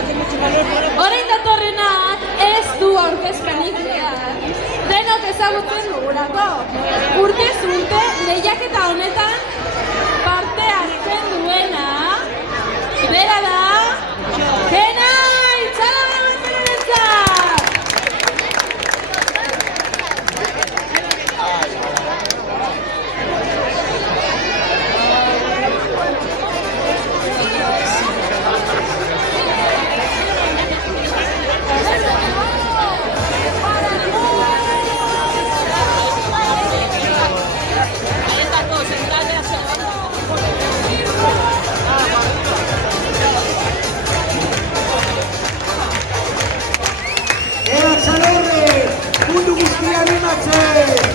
Orain datorrenak ez du aurkezpenik behar. Denok ezagutzen dugulako. Urtez urte lehiaketa honetan parte hartzen duena. Bera da, Kenai Txalaberentzat! Mundu guztia animatzen!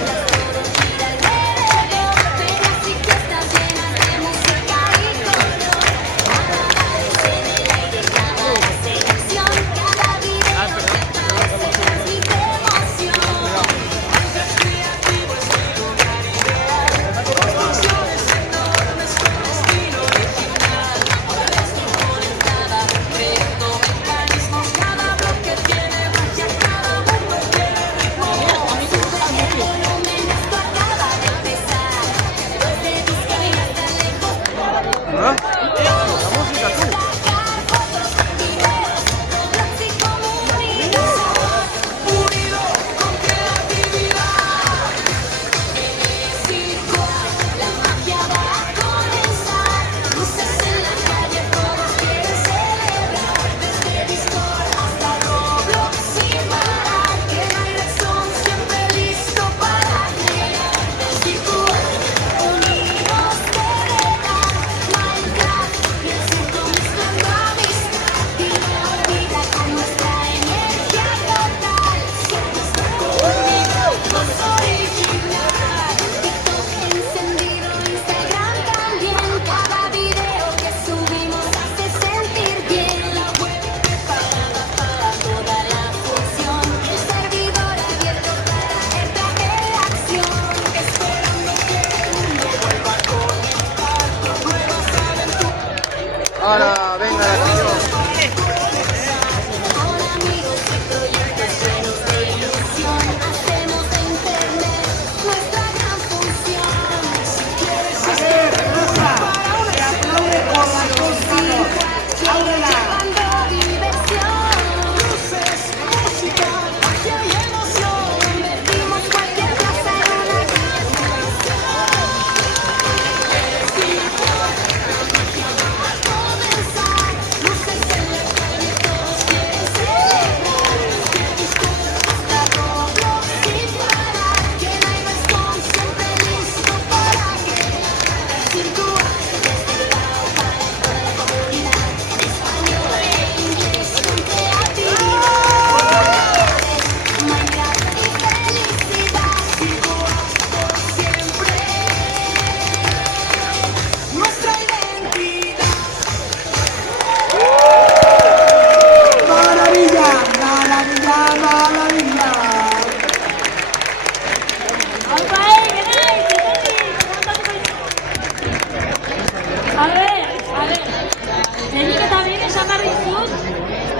Ahora, venga la canción.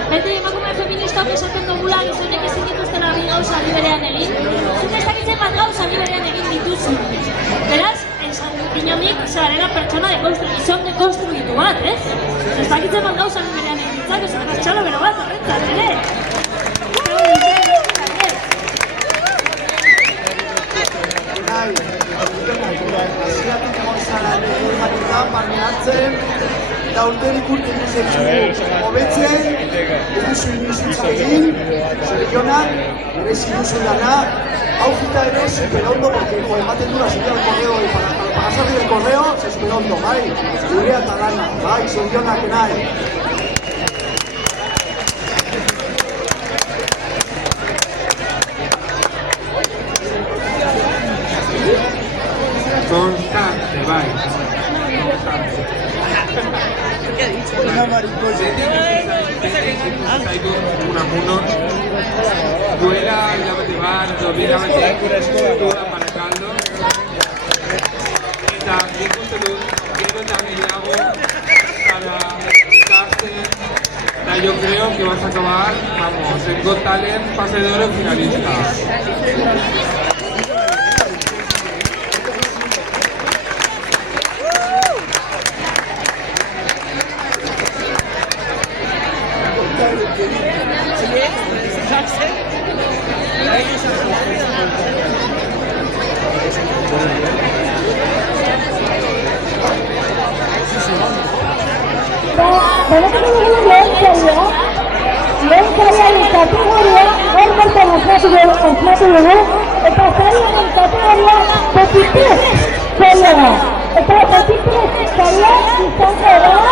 Beti emakume feministak esaten dugula gizonek ezin dituztela bi gauza aldi berean egin. Zuk ez dakitzen bat gauza aldi berean egin dituzu. Beraz, esan dinomik, zarela pertsona gizon dekonstruitu bat, ez? Ez dakitzen bat gauza aldi berean egin ditzak, ez txalo bero bat, horretzat, ere? Asiatik egon zara jakitan barne hartzen, eta urterik urten duzetzu hobetzen, ez duzu inizuntza egin, zorionak, merezi duzu lana, hau fita ere superondo, porque ematen du la subida al correo, y para pasar del correo, se superondo, bai, gurea eta lana, bai, zorionak nahi. Constante, bai. Una mariposa. Una muno. Duela, hilabete bat, dola Barakaldo. Eta ikusten dut, gero eta gehiago, para ikasten, eta mañana yo creo que vas a acabar, vamos, en Got Talent, pase de oro finalista. Bueno, tenemos lehen sariaren kategoria hor bertan asmatu dugu, eta sariaren kategoria Petit saria da. Eta Petit saria izango da...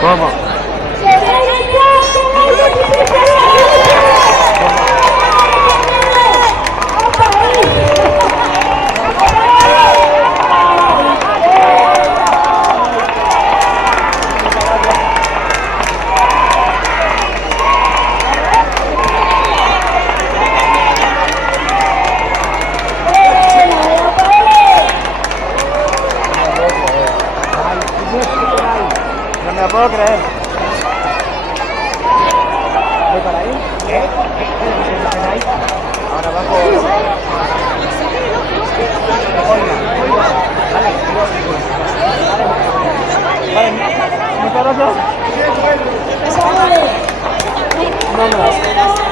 ¿Cómo? No me lo puedo creer. ¿Voy para ahí? Ahora bajo. Vale, muchas gracias. No me